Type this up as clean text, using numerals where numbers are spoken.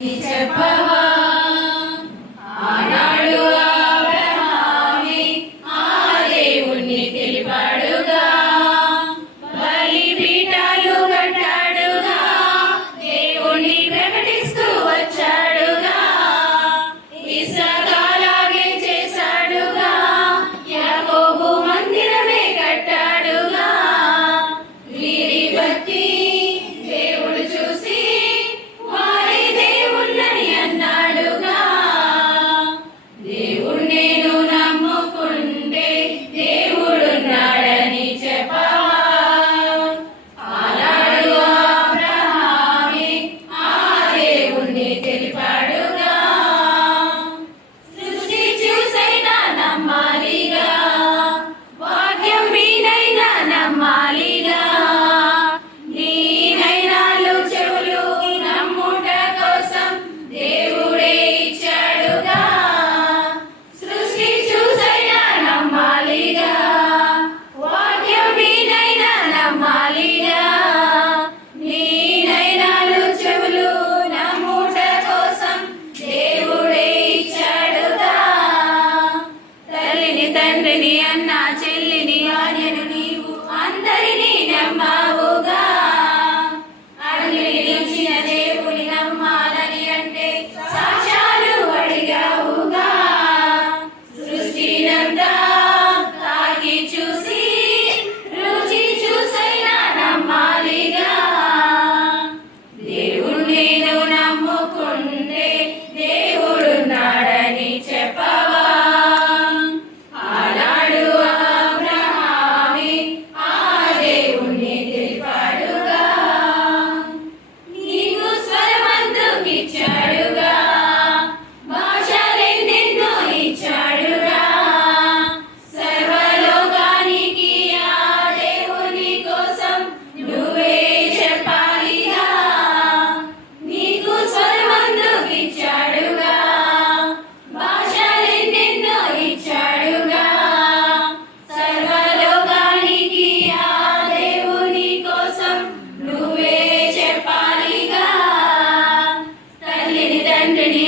చెప్పవా ఆనాడు అబ్రహామే ఆ దేవుణ్ణి తెలిపాడుగా, బలిపీఠాలు కట్టాడుగా, దేవుణ్ణి ప్రకటిస్తూ వచ్చాడుగా, ఇస్సాకులాగే చేశాడుగా, యాకోబు మందిరమే కట్టాడుగా. వీరి భక్తి దేవుడు చూసి వారి దేవుళ్ళని అన్నాడుగా. దేవుడు నేను నమ్ముకుంటే దేవుడున్నాడని చెప్పవా ఆనాడు అబ్రహామే ఆ దేవుణ్ణి తెలిపాడుగా. సృష్టి చూసైనా నమ్మాలిగా, వాక్యం వినైనా నమ్మాలిగా, నీ నయనాలు చెవులు నమ్ముట కోసం దేవుడే ఇచ్చాడుగా. సృష్టి చూసైనా నమ్మాలిగా, వాక్యం వినైనా నమ్మాలిగా, నీ నయనాలు చెవులు నమ్ముట కోసం దేవుడే ఇచ్చాడుగా. తల్లిని తండ్రిని అన్న చెల్లిని భార్యను నీవు అందరినీ నమ్మావుగా. అగ్నిని నిలిచిన దేవుని నమ్మాలని అంటే సాక్ష్యాలు అడిగావుగా. సృష్టినంతా తాకి చూసి రుచి చూసైనా నమ్మాలిగా. దేవుడు నేను నమ్ముకుంటే దేవుడున్నాడని చెప్పవా ఆనాడు అబ్రహామే ఆ దేవుణ్ణి తెలిపాడుగా. నీకు స్వరమందుకిచ్చాడుగా, భాషలెన్నెన్నో ఇచ్చాడుగా. సర్వలోకానికి ఆ దేవుని కోసం నువ్వే చెప్పాలిగా. నీకు స్వరమందుకిచ్చాడుగా, భాషలెన్నెన్నో ఇచ్చాడుగా. సర్వలోకానికి ఆ దేవుని కోసం నువ్వే చెప్పాలిగా. తల్లిని తండ్రిని